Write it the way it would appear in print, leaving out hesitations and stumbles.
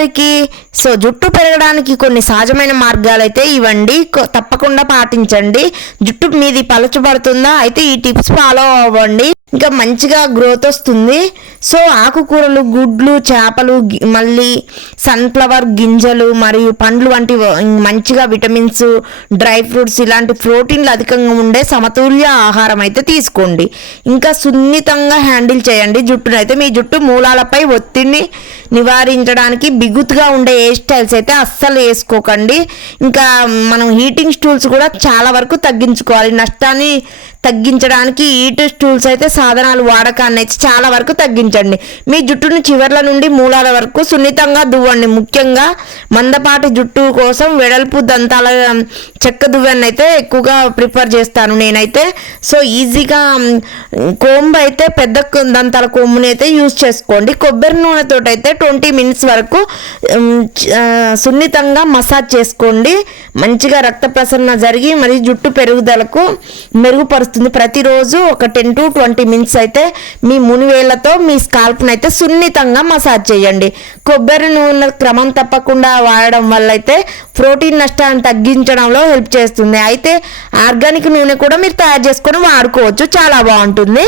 అందరికీ. సో జుట్టు పెరగడానికి కొన్ని సహజమైన మార్గాలు అయితే ఇవ్వండి, తప్పకుండా పాటించండి. జుట్టు మీది పలచబడుతుందా అయితే ఈ టిప్స్ ఫాలో అవ్వండి, ఇంకా మంచిగా గ్రోత్ వస్తుంది. సో ఆకుకూరలు, గుడ్లు, చేపలు, మళ్ళీ సన్ఫ్లవర్ గింజలు మరియు పండ్లు వంటి మంచిగా విటమిన్స్, డ్రై ఫ్రూట్స్ ఇలాంటి ప్రోటీన్లు అధికంగా ఉండే సమతుల్య ఆహారం అయితే తీసుకోండి. ఇంకా సున్నితంగా హ్యాండిల్ చేయండి జుట్టును అయితే. మీ జుట్టు మూలాలపై ఒత్తిడిని నివారించడానికి బిగుతుగా ఉండే హెయిర్ స్టైల్స్ అయితే అస్సలు వేసుకోకండి. ఇంకా మనం హీటింగ్ స్టూల్స్ కూడా చాలా వరకు తగ్గించుకోవాలి. నష్టాన్ని తగ్గించడానికి హీట్ స్టూల్స్ అయితే సాధనాలు వాడకాన్ని అయితే చాలా వరకు తగ్గించండి. మీ జుట్టును చివర్ల నుండి మూలాల వరకు సున్నితంగా దువ్వండి. ముఖ్యంగా మందపాటి జుట్టు కోసం వెడల్పు దంతాల చెక్క దువ్వెన అయితే ఎక్కువగా ప్రిఫర్ చేస్తాను నేనైతే. సో ఈజీగా కోంబు అయితే పెద్ద దంతాల కోంబుని అయితే యూజ్ చేసుకోండి. కొబ్బరి నూనెతో అయితే 20 minutes వరకు సున్నితంగా మసాజ్ చేసుకోండి. మంచిగా రక్త ప్రసరణ జరిగి మరి జుట్టు పెరుగుదలకు మెరుగుపరుస్తుంది. ప్రతిరోజు ఒక 10 to 20 minutes అయితే మీ మునివేళ్లతో మీ స్కాల్ప్ను అయితే సున్నితంగా మసాజ్ చేయండి. కొబ్బరి నూనె క్రమం తప్పకుండా వాడడం వల్ల అయితే ప్రోటీన్ నష్టాన్ని తగ్గించడంలో హెల్ప్ చేస్తుంది. అయితే ఆర్గానిక్ నూనె కూడా మీరు తయారు చేసుకొని వాడుకోవచ్చు, చాలా బాగుంటుంది.